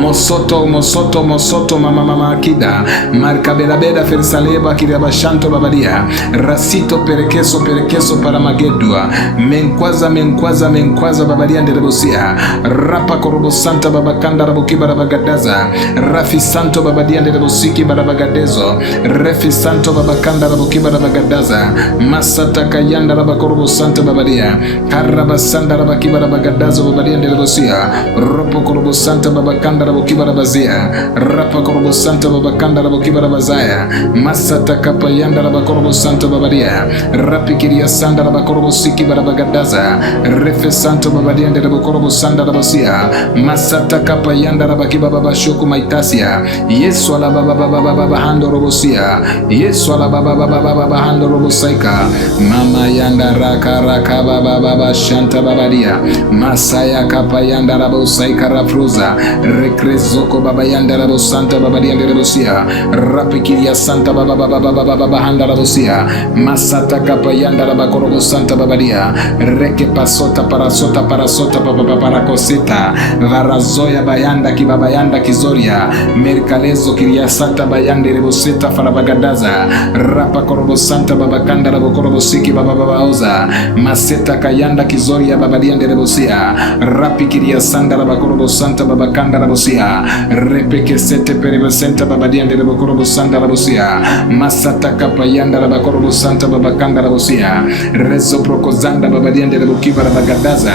mosoto mama akida markabelabeda fersaleba kirabashanto babadia rasito perekeso para magedua menkwaza babadia nderebosia rapa korobo santa babakanda rabokiba rabagadaza rafi santo babadia nderebosiki barabagadezo refi santo babakanda rabokiba rabagadaza masata kayanda rabakorobo santa babadia karabasanda rabakiba rabagadazo babadia nderebosia ropo korobo santa babakanda rabokiba rabazia rapa korobo santa babakanda rabokiba rabazaya masata kapayanda rabakorobo santa babadia rapikiria sanda rabakorobo siki barabagadaza refi santo babadia nderebokorobo sanda rabasia masata kapayanda rabakiba babashoku maitasia Yesu ala baba hando robosia Yesu ala baba hando robosaika mama yanda raka baba shanta babadia masaya kapa yanda robosaika rafruza rekrezoko baba yanda robosanta babadia robosia rapikiria santa baba handa robosia masata kapa yanda rabakorobo santa babadia reke pasota parasota baba parakosita varazoya bayanda kibaba yanda kizoria merkalezo kiria santa bayande reboseta farabagadaza rapa korobo santa babakanda rabokorobo siki baba oza maseta kayanda kizoria babadiande rebosia rapi kiria santa rabakorobo santa babakanda rabosia repeke sete perebosenta babadiande rebokorobo santa rabosia masata kapayanda rabakorobo santa babakanda rabosia rezo prokozanda babadiande rebokiva rabagadaza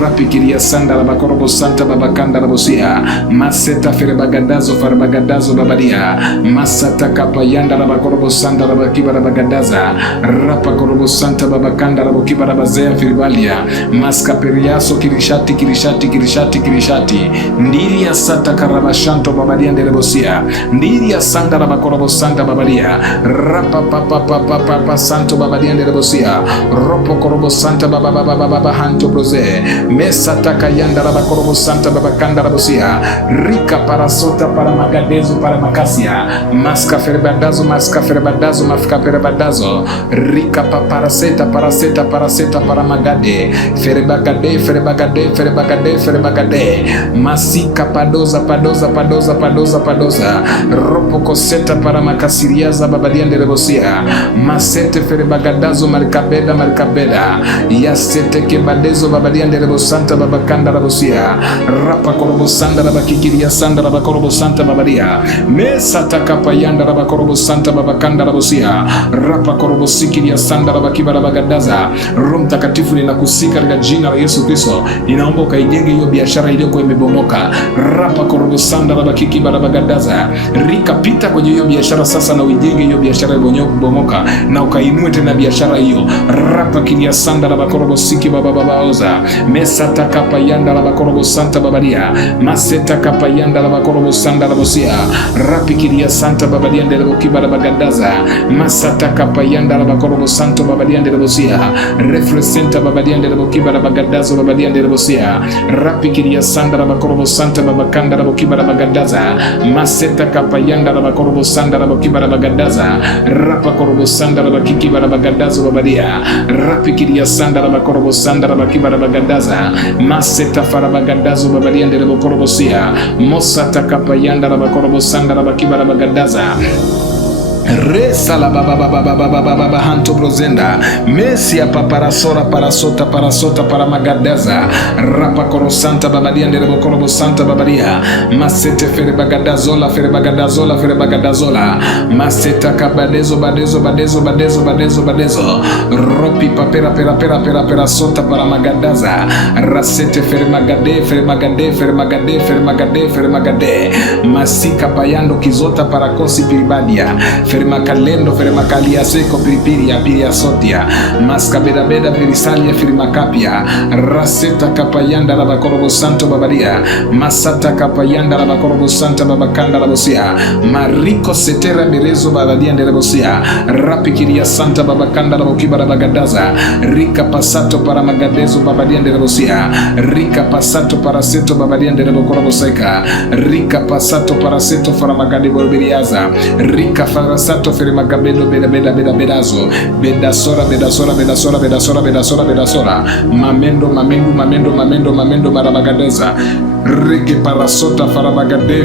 rapi kiria santa rabakorobo santa babakanda rabosia maseta ferebagadazo farabagadazo babadia masata kapayanda rabakorobo santa rabakiba rabagadaza rapa korobo santa babakanda rabokiba rabazea firibalia maskaperiaso kirishati ndiria sata karabashanto babadia nderebosia ndiria santa rabakorobo santa babadia rapa papa santo babadia nderebosia ropo korobo santa baba hanto broze mesata kayanda rabakorobo santa babakanda rabosia rika parasota para magadezo para makasia maska ferebadazo mafka ferebadazo rika paraseta para magade ferebagade masika padoza ropo koseta para makasiria za babadia nderebosia masete ferebagadazo markabeda yasete kebadezo babadia nderebosanta babakanda rabosia rapa korobo sanda rabakikiria sanda rabakorobo santa babadia mesata kapayanda rabakorobo santa babakanda rabosia rapa korobo sikiria sanda rabakiba rabagadaza. Roho Mtakatifu ninakusika katika jina la Yesu Kristo, ninaomba ukaijenge hiyo biashara iliyokuwa imebomoka. Rapa korobo sanda rabakikiba rabagadaza rikapita kwenye hiyo biashara sasa, na uijenge hiyo biashara iliyobomoka na ukainue tena biashara hiyo. Rapa kiria sanda rabakorobo siki babaoza mesata kapayanda rabakorobo santa babadia maseta kapayanda rabakorobo sanda bosia rapikiria santa babadia ndelebo kibara bagadaza masata kapayanda la bakorobo santo babadia ndelebo sia refresenta babadia ndelebo kibara bagadazo babadia ndelebo sia rapikiria santa la bakorobo santa babakanda la kibara bagadaza maseta kapayanda la bakorobo santa la kibara bagadaza rapa korobo santa la kibara bagadazo babadia rapikiria santa la bakorobo santa la kibara bagadaza maseta fara bagadazo babadia ndelebo korobo sia mosata kapayanda la bakorobo santa la kibara bagadaza Resa la baba hanto brozenda mesia paparasora parasota para magadaza rapa korosanta babadia nderebo korobo santa babadia masete fere bagadazola maseta kabadezo badezo ropi papera sota para magadaza rasete fere magade masika payando kizota para kosi piribadia ferma kalendo ferma kalia seko piripiria piria sotia maska beda pirisalia firma kapia raseta kapayanda la bakorobo santo babadia masata kapayanda la bakorobo santa babakanda la bosia mariko setera berezo babadia ndele bosia rapikiria santa babakanda la bokiba la bagadaza rika pasato para magadezo babadia ndele bosia rika pasato para seto babadia ndele bokorobo saika rika pasato para seto para magade borbiriaza rika sato fere magabedo bedazo bedasora mamendo marabagadeza rike parasota farabagade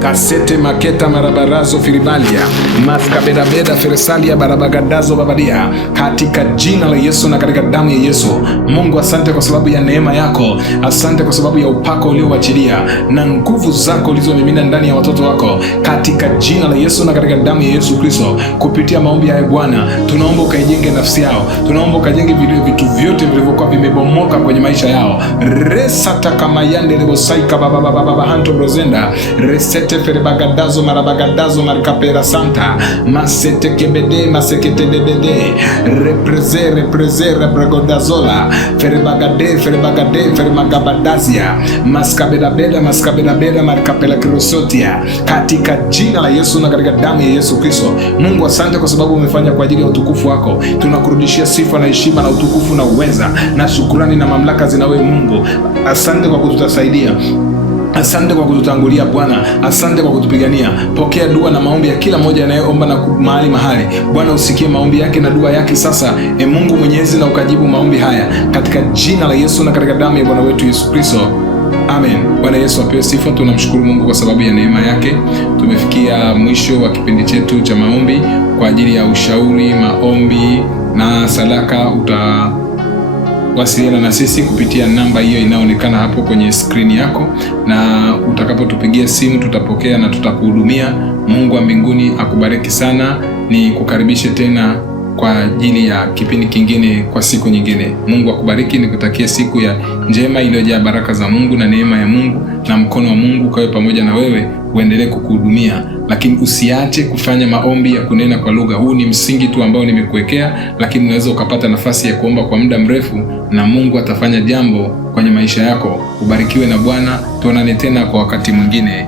kasete maketa marabarazo firibalia maskabeda feresalia barabagadazo babadia katika jina la Yesu na katika damu ya Yesu. Mungu, asante kwa sababu ya neema yako, asante kwa sababu ya upako ulioachilia na nguvu zako ulizomimina ndani ya watoto wako katika jina la Yesu na katika damu ya Yesu Kristo. Kupitia maombi ya Bwana tunaomba ukaijenge nafsi yao, tunaomba ukajenge vitu vyote vilivyokuwa vimebomoka kwenye maisha yao. Resata kama yande lebosaika baba hanto brozenda resete fere bagadazo marabagadazo markapera santa masete kebede masekete bebede repreze bragodazola fere bagade magabadazia maskabeda markapela kirosotia katika jina la Yesu na katika damu ya Yesu Kristo. Mungu, asante kwa sababu umefanya kwa ajili ya utukufu wako. Tunakurudishia sifa na heshima na utukufu na uweza na shukrani na mamlaka zinawe Mungu. Asante kwa kututasaidia, asante kwa kututangulia Bwana, asante kwa kutupigania. Pokea dua na maombi ya kila mmoja anayeomba na mahali. Bwana, usikie maombi yake na dua yake sasa, Mungu Mwenyezi, na ukajibu maombi haya katika jina la Yesu na katika damu ya Bwana wetu Yesu Kristo. Amen. Bwana Yesu apewe sifa. Tunamshukuru Mungu kwa sababu ya neema yake. Tumefikia mwisho wa kipindi chetu cha maombi. Kwa ajili ya ushauri, maombi na sadaka wasiliana na sisi kupitia namba hiyo inayoonekana hapo kwenye skrini yako, na utakapotupigia simu tutapokea na tutakuhudumia. Mungu wa mbinguni akubariki sana. Ni kukaribishe tena kwa ajili ya kipindi kingine kwa siku nyingine. Mungu akubariki, nikutakie siku ya njema iliyojaa baraka za Mungu na neema ya Mungu, na mkono wa Mungu kawe pamoja na wewe, uendelee kukuhudumia. Lakini usiache kufanya maombi ya kunena kwa lugha. Huu ni msingi tu ambao nimekuwekea, lakini unaweza ukapata nafasi ya kuomba kwa muda mrefu na Mungu atafanya jambo kwenye maisha yako. Ubarikiwe na Bwana. Tuonane tena kwa wakati mwingine.